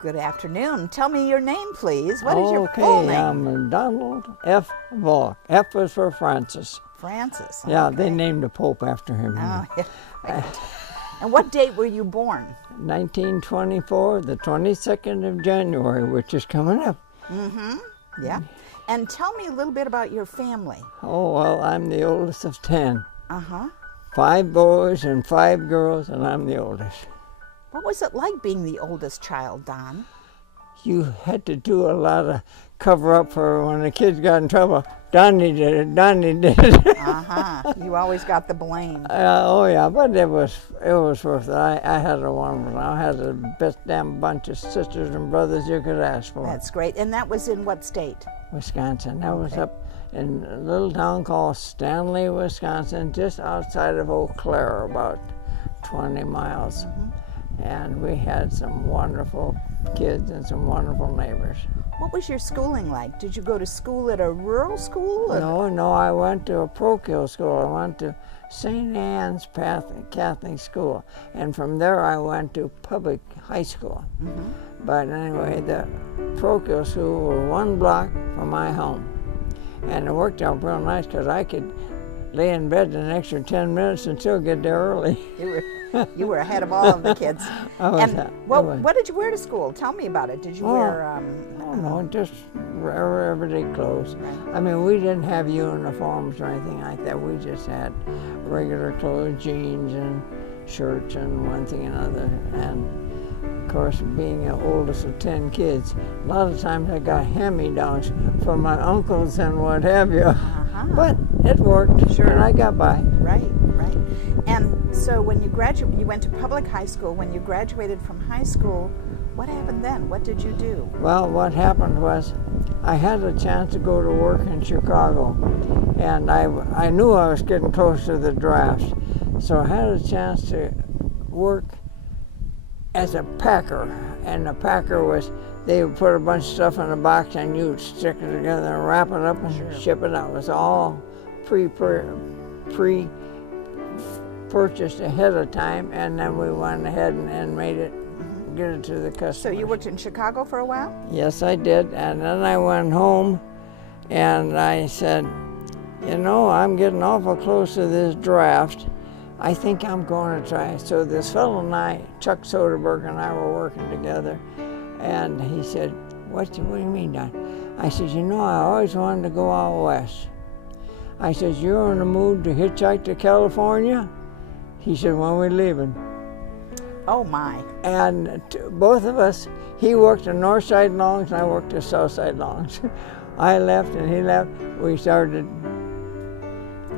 Good afternoon. Tell me your name, please. What is your full name? I'm Donald F. Valk. F was for Francis. Francis. Yeah, okay. they named the Pope after him. Oh, yeah. Right. And what date were you born? 1924, the 22nd of January, which is coming up. Mm-hmm. Yeah. And tell me a little bit about your family. Oh, well, I'm the oldest of 10. Uh-huh. 5 boys and 5 girls, and I'm the oldest. What was it like being the oldest child, Don? You had to do a lot of cover up for when the kids got in trouble. Donnie did it, Donnie did it. Uh-huh. You always got the blame. Oh yeah, but it was worth it. I had a wonderful. I had the best damn bunch of sisters and brothers you could ask for. That's great. And that was in what state? Wisconsin. That was up in a little town called Stanley, Wisconsin, just outside of Eau Claire, about 20 miles. Mm-hmm. And we had some wonderful kids and some wonderful neighbors. What was your schooling like? Did you go to school at a rural school? No, I went to a parochial school. I went to St. Anne's Catholic School. And from there I went to public high school. Mm-hmm. But anyway, the parochial school was 1 block from my home. And it worked out real nice because I could lay in bed an extra 10 minutes and still get there early. You were ahead of all of the kids. What did you wear to school? Tell me about it. Did you wear... No, just everyday clothes. Right. I mean, we didn't have uniforms or anything like that. We just had regular clothes, jeans and shirts and one thing and another. And of course, being the oldest of 10 kids, a lot of times I got hand-me-downs from my uncles and what have you. Uh-huh. But it worked, sure, and I got by. Right. And so when you graduated, you went to public high school. When you graduated from high school, what happened then? What did you do? Well, what happened was I had a chance to go to work in Chicago, and I knew I was getting close to the draft, so I had a chance to work as a packer. And the packer was, they would put a bunch of stuff in a box and you would stick it together and wrap it up and ship it out. It was all pre-purchased ahead of time, and then we went ahead and made it, get it to the customer. So you worked in Chicago for a while? Yes, I did. And then I went home and I said, you know, I'm getting awful close to this draft. I think I'm going to try it. So this fellow and I, Chuck Soderberg and I were working together, and he said, what do you mean, Don? I said, you know, I always wanted to go out west. I said, you're in the mood to hitchhike to California? He said, when we leaving? Oh my. And both of us, he worked the north side longs and I worked the south side longs. I left and he left. We started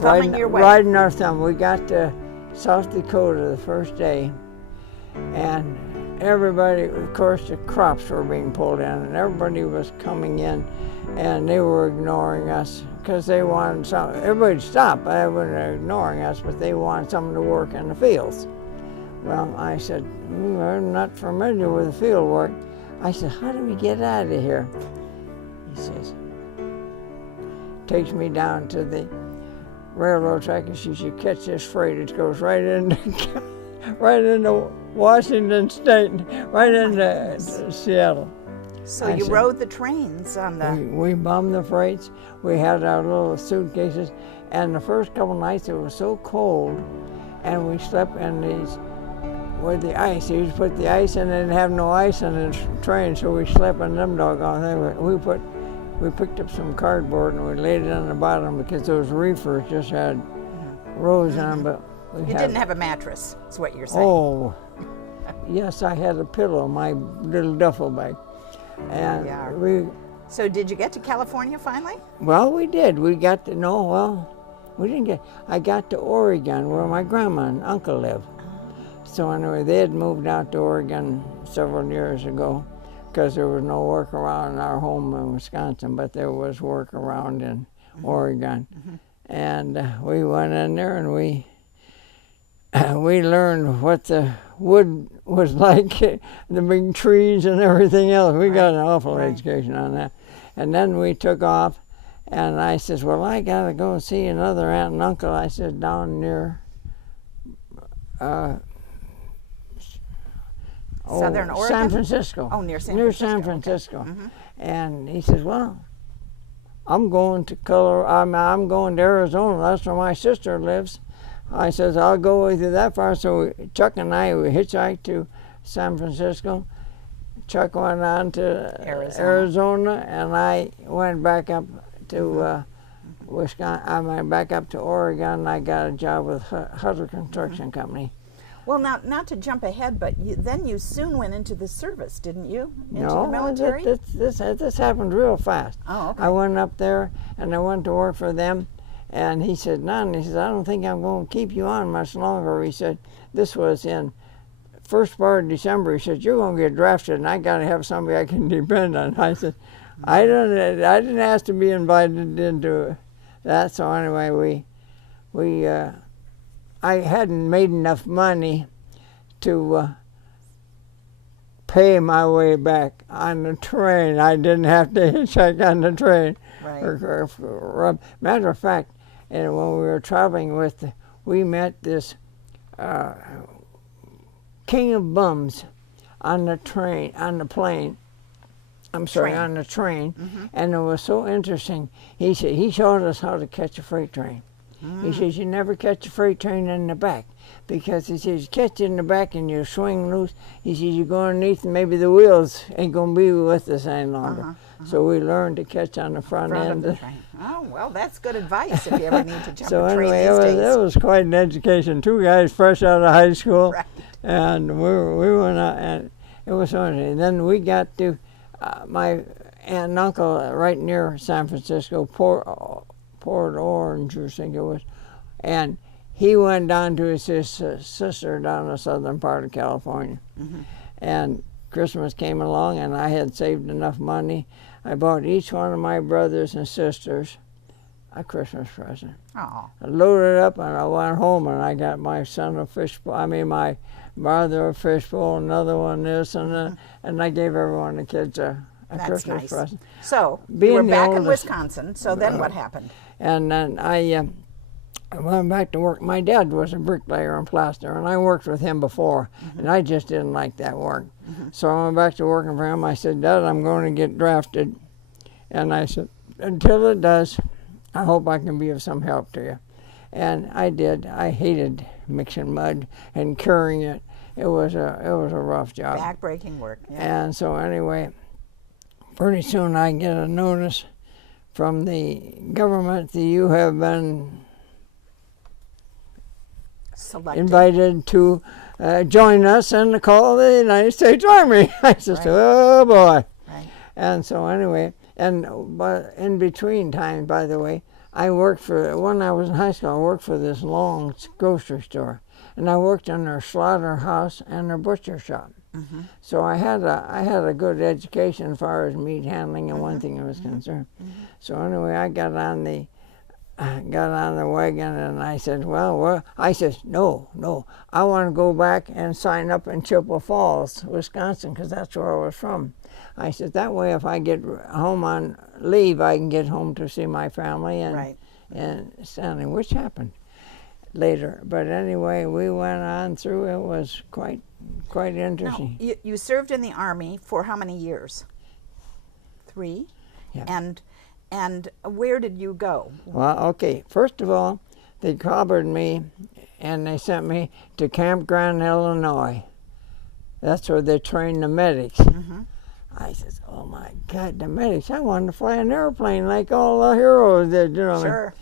riding our thumb. We got to South Dakota the first day, and everybody, of course, the crops were being pulled in, and everybody was coming in, and they were ignoring us because they wanted something. Everybody stopped. They weren't ignoring us, but they wanted someone to work in the fields. Well, I said, I'm not familiar with the field work. I said, how do we get out of here? He says, takes me down to the railroad track and says, you catch this freight, it goes right into Washington State, right into Seattle. So you rode the trains on the... We bombed the freights. We had our little suitcases, and the first couple nights it was so cold, and we slept in these with the ice. You just put the ice in, and didn't have no ice in the train, so we slept in them doggone things. We picked up some cardboard and we laid it on the bottom because those reefers just had rows on them. But you didn't have a mattress, is what you're saying. Oh, yes, I had a pillow in my little duffel bag. And So did you get to California finally? Well, we did. We got to, we didn't get, I got to Oregon where my grandma and uncle live. So anyway, they had moved out to Oregon several years ago because there was no work around our home in Wisconsin, but there was work around in Oregon. Mm-hmm. And we went in there and we learned what the wood was like, the big trees and everything else. We got an awful education on that. And then we took off, and I says, well, I got to go see another aunt and uncle. I said, down near Southern Oregon? San Francisco. Oh, near San Near Francisco. San Francisco. And he says, well, I'm going to I'm going to Arizona. That's where my sister lives. I says, I'll go with you that far. So Chuck and I, we hitchhiked to San Francisco. Chuck went on to Arizona, and I went back up to Wisconsin. I went back up to Oregon, and I got a job with Hutter Construction Company. Well, now, not to jump ahead, but then you soon went into the service, didn't you? Into No, the military? this happened real fast. Oh, okay. I went up there, and I went to work for them, and he said, None, he says, I don't think I'm going to keep you on much longer. He said, this was in first part of December. He said, you're going to get drafted, and I got to have somebody I can depend on. I said, I didn't ask to be invited into that. So anyway, I hadn't made enough money to pay my way back on the train. I didn't have to hitchhike on the train. Right. Matter of fact, and when we were traveling we met this king of bums on the plane. I'm sorry, on the train. And it was so interesting. He said, he showed us how to catch a freight train. He says, you never catch a freight train in the back, because he says, you catch it in the back and you swing loose. He says, you go underneath and maybe the wheels ain't going to be with us any longer. So we learned to catch on the front end. Of the train. Oh, well, that's good advice if you ever need to jump So a train anyway, these days. it was quite an education. Two guys fresh out of high school. Right. And we went out, and it was so interesting. Then we got to my aunt and uncle right near San Francisco, Port Orange, I think it was, and he went down to his sister down in the southern part of California. And Christmas came along, and I had saved enough money. I bought each one of my brothers and sisters a Christmas present. Oh. I loaded up, and I went home, and I got my son a my brother a fishbowl, another one this, and I gave every one of the kids a Christmas present. So, Being you were the back in oldest, Wisconsin, so then what happened? And then I went back to work. My dad was a bricklayer and plasterer, and I worked with him before, and I just didn't like that work. So I went back to working for him. I said, Dad, I'm going to get drafted. And I said, until it does, I hope I can be of some help to you. And I did. I hated mixing mud and carrying it. It was a rough job. Back-breaking work. Yeah. And so anyway, pretty soon I get a notice from the government that you have been Selected. invited to join us in the call of the United States Army. I said, oh boy. Right. And so anyway, but in between time, by the way, I worked when I was in high school, I worked for this long grocery store. And I worked in their slaughterhouse and their butcher shop. So I had a good education as far as meat handling and one thing was concerned. So anyway, I got on the wagon, and I said, I said, no, I want to go back and sign up in Chippewa Falls, Wisconsin, because that's where I was from. I said, that way if I get home on leave, I can get home to see my family and Stanley, which happened later. But anyway, we went on through. It was quite interesting. Now, you served in the Army for how many years? 3? Yeah. And where did you go? Well, okay. First of all, they collared me, and they sent me to Campground, Illinois. That's where they trained the medics. I said, oh my God, the medics! I wanted to fly an airplane like all the heroes did. You know. Sure.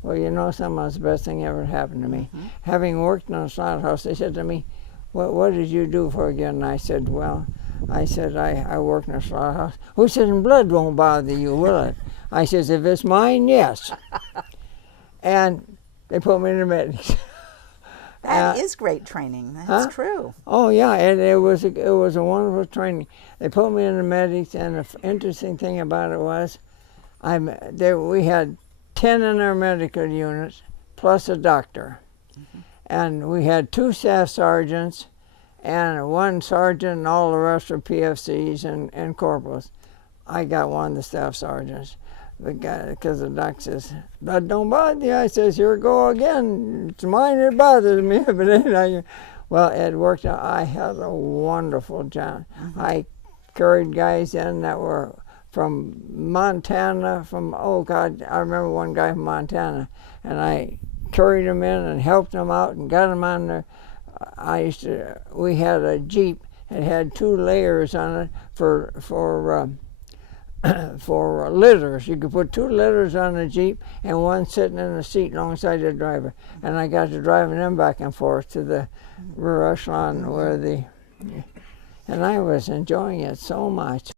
Well, you know, something was the best thing ever happened to me. Having worked in a slaughterhouse, they said to me, what did you do for again? And I said, I worked in a slaughterhouse. Who said, blood won't bother you, will it? I says, if it's mine, yes. And they put me in the medics. That is great training. That's true. Oh yeah, and it was a wonderful training. They put me in the medics, and the interesting thing about it was, we had 10 in our medical units, plus a doctor. And we had 2 staff sergeants, and 1 sergeant, and all the rest were PFCs and corporals. I got one of the staff sergeants. Because the doc says, blood don't bother you. I says, here we go again. It's mine that bothers me. But then Well, it worked out. I had a wonderful job. I carried guys in that were from Montana, oh God, I remember one guy from Montana, and I carried him in and helped him out and got him on there. We had a Jeep. It had 2 layers on it for litters. You could put 2 litters on the Jeep and one sitting in the seat alongside the driver. And I got to driving them back and forth to the rear echelon and I was enjoying it so much.